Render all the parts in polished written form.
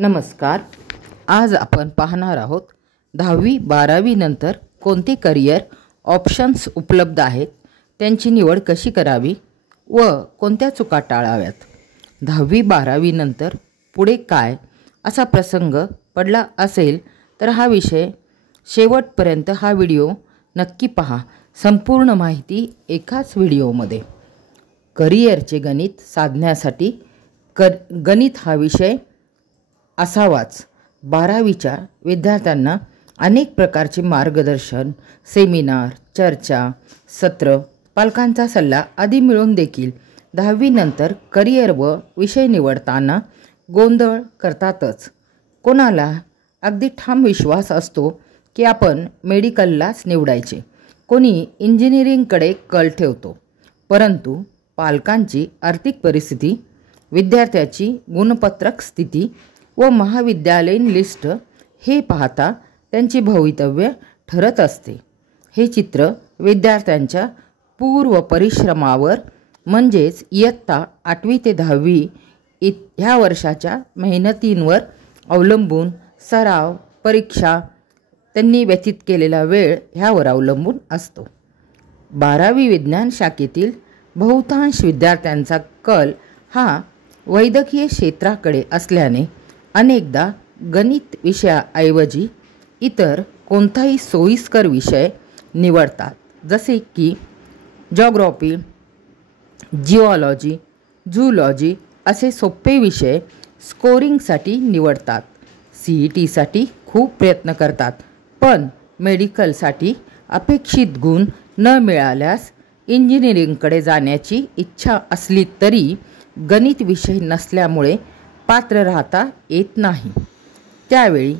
नमस्कार. आज आपण पाहणार आहोत 10वी-12वी नंतर कोणते करिअर ऑप्शन्स उपलब्ध आहेत, त्यांची निवड कशी करावी व कोणत्या चुका टाळाव्यात. 10वी-12वी नंतर पुढे काय असा प्रसंग पडला असेल तर हा विषय शेवटपर्यंत हा व्हिडिओ नक्की पहा. संपूर्ण माहिती एकाच व्हिडिओमध्ये. करिअरचे गणित साधण्यासाठी गणित हा विषय असावाच. 12वीच्या विद्यार्थ्यांना अनेक प्रकारचे मार्गदर्शन, सेमिनार, चर्चा, सत्र, पालकांचा सल्ला आदी मिळून देखील 10वी नंतर करिअर व विषय निवडताना गोंधळ करतातच. कोणाला अगदी ठाम विश्वास असतो की आपण मेडिकललाच निवडायचे, कोणी इंजिनिअरिंगकडे कल ठेवतो. परंतु पालकांची आर्थिक परिस्थिती, विद्यार्थ्याची गुणपत्रक स्थिती व महाविद्यालयीन लिस्ट हे पाहता त्यांची भवितव्य ठरत असते. हे चित्र विद्यार्थ्यांच्या पूर्व परिश्रमावर म्हणजेच इयत्ता 8वी ते 10वी ह्या वर्षाच्या मेहनतींवर अवलंबून, सराव, परीक्षा, त्यांनी व्यतीत केलेला वेळ ह्यावर अवलंबून असतो. 12वी विज्ञान शाखेतील बहुतांश विद्यार्थ्यांचा कल हा वैद्यकीय क्षेत्राकडे असल्याने अनेकदा गणित विषयाऐवजी इतर कोणताही सोयीस्कर विषय निवडतात, जसे की जॉग्रॉफी, जिओलॉजी, झूलॉजी असे सोपे विषय स्कोरिंगसाठी निवडतात. CETसाठी खूप प्रयत्न करतात, पण मेडिकलसाठी अपेक्षित गुण न मिळाल्यास इंजिनिअरिंगकडे जाण्याची इच्छा असली तरी गणित विषय नसल्यामुळे पात्र राहता येत नाही. त्यावेळी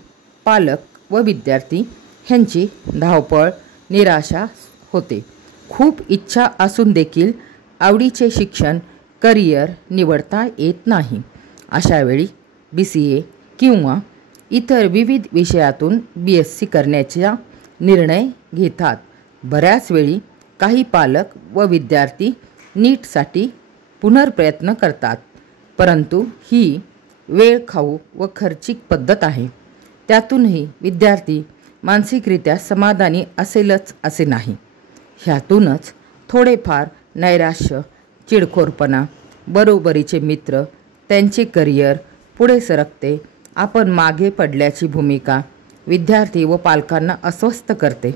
पालक व विद्यार्थी ह्यांची धावपळ, निराशा होते. खूप इच्छा असून देखील आवडीचे शिक्षण, करिअर निवडता येत नाही. अशावेळी BCA किंवा इतर विविध विषयातून BSc करण्याचा निर्णय घेतात. बऱ्याच वेळी काही पालक व विद्यार्थी नीटसाठी पुनर्प्रयत्न करतात, परंतु ही वेळ खाऊ व खर्चिक पद्धत आहे. त्यातूनही विद्यार्थी मानसिकरित्या समाधानी असेलच असे नाही. ह्यातूनच थोडेफार नैराश्य, चिडखोरपणा, बरोबरीचे मित्र, त्यांचे करिअर पुढे सरकते, आपण मागे पडल्याची भूमिका विद्यार्थी व पालकांना अस्वस्थ करते.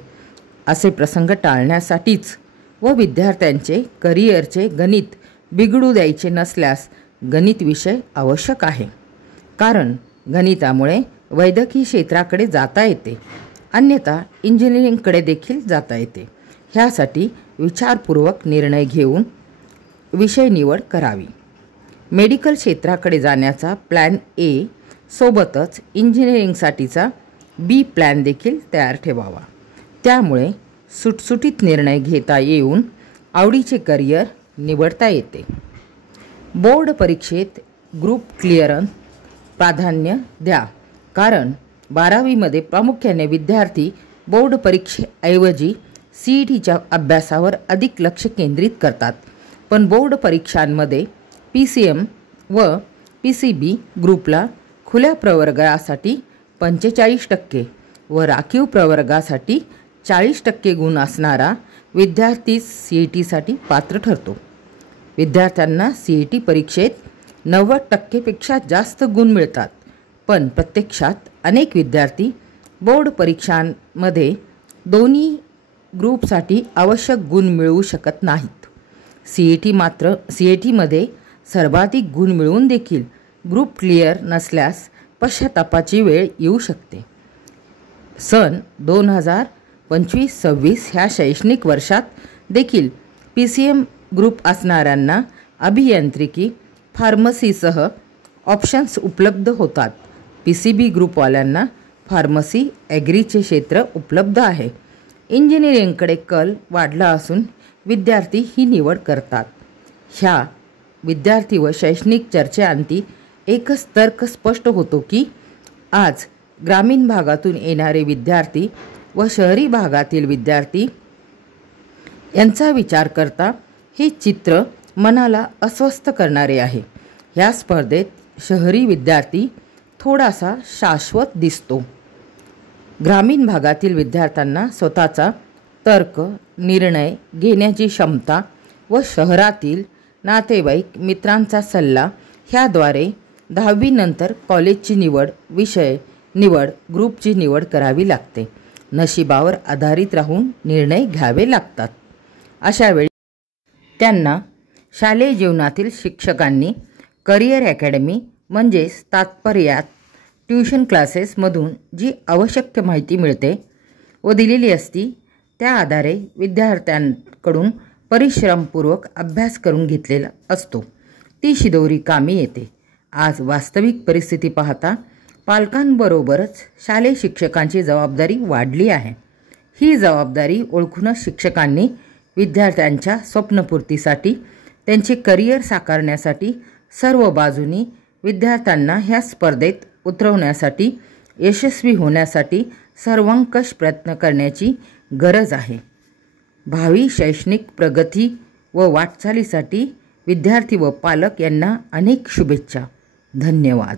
असे प्रसंग टाळण्यासाठीच व विद्यार्थ्यांचे करिअरचे गणित बिघडू द्यायचे नसल्यास गणित विषय आवश्यक आहे. कारण गणितामुळे वैद्यकीय क्षेत्राकडे जाता येते, अन्यथा इंजिनिअरिंगकडे देखील जाता येते. ह्यासाठी विचारपूर्वक निर्णय घेऊन विषय निवड करावी. मेडिकल क्षेत्राकडे जाण्याचा प्लॅन A सोबतच इंजिनिअरिंगसाठीचा B प्लॅन देखील तयार ठेवावा. त्यामुळे सुटसुटीत निर्णय घेता येऊन आवडीचे करिअर निवडता येते. बोर्ड परीक्षेत ग्रुप क्लिअरन्स प्राधान्य द्या. कारण 12वीमध्ये प्रामुख्याने विद्यार्थी बोर्ड परीक्षेऐवजी CETच्या अभ्यासावर अधिक लक्ष केंद्रित करतात. पण बोर्ड परीक्षांमध्ये PCM व PCB ग्रुपला खुल्या प्रवर्गासाठी 45% व राखीव प्रवर्गासाठी 40% गुण असणारा विद्यार्थी CETसाठी पात्र ठरतो. विद्यार्थ्यांना CET परीक्षेत 90%पेक्षा जास्त गुण मिळतात, पण प्रत्यक्षात अनेक विद्यार्थी बोर्ड परीक्षांमध्ये दोन्ही ग्रुपसाठी आवश्यक गुण मिळवू शकत नाहीत. CETमध्ये सर्वाधिक गुण मिळवून देखील ग्रुप क्लिअर नसल्यास पश्चातापाची वेळ येऊ शकते. सन 2025-26 ह्या शैक्षणिक वर्षात देखील PCM ग्रुप असणाऱ्यांना अभियांत्रिकी, फार्मसीसह ऑप्शन्स उपलब्ध होतात. PCB ग्रुपवाल्यांना फार्मसी, ॲग्रीचे क्षेत्र उपलब्ध आहे. इंजिनिअरिंगकडे कल वाढला असून विद्यार्थी ही निवड करतात. ह्या विद्यार्थी व शैक्षणिक चर्चेअंती एकच तर्क स्पष्ट होतो की आज ग्रामीण भागातून येणारे विद्यार्थी व शहरी भागातील विद्यार्थी यांचा विचार करता हे चित्र मनाला अस्वस्थ करणारे आहे. ह्या स्पर्धेत शहरी विद्यार्थी थोडासा शाश्वत दिसतो. ग्रामीण भागातील विद्यार्थ्यांना स्वतःचा तर्क, निर्णय घेण्याची क्षमता व शहरातील नातेवाईक, मित्रांचा सल्ला ह्याद्वारे 10वी नंतर कॉलेजची निवड, विषय निवड, ग्रुपची निवड करावी लागते. नशिबावर आधारित राहून निर्णय घ्यावे लागतात. अशा वेळी त्यांना शालेय जीवनातील शिक्षकांनी करिअर अकॅडमी म्हणजेच तात्पर्यात ट्यूशन क्लासेसमधून जी आवश्यक माहिती मिळते व दिलेली असती त्या आधारे विद्यार्थ्यांकडून परिश्रमपूर्वक अभ्यास करून घेतलेला असतो. ती शिदोरी कामी येते. आज वास्तविक परिस्थिती पाहता पालकांबरोबरच शालेय शिक्षकांची जबाबदारी वाढली आहे. ही जबाबदारी ओळखूनच शिक्षकांनी विद्यार्थ्यांच्या स्वप्नपूर्तीसाठी, त्यांचे करिअर साकारण्यासाठी सर्व बाजूनी विद्यार्थ्यांना ह्या स्पर्धेत उतरवण्यासाठी, यशस्वी होण्यासाठी सर्वंकष प्रयत्न करण्याची गरज आहे. भावी शैक्षणिक प्रगती व वाटचालीसाठी विद्यार्थी व पालक यांना अनेक शुभेच्छा. धन्यवाद.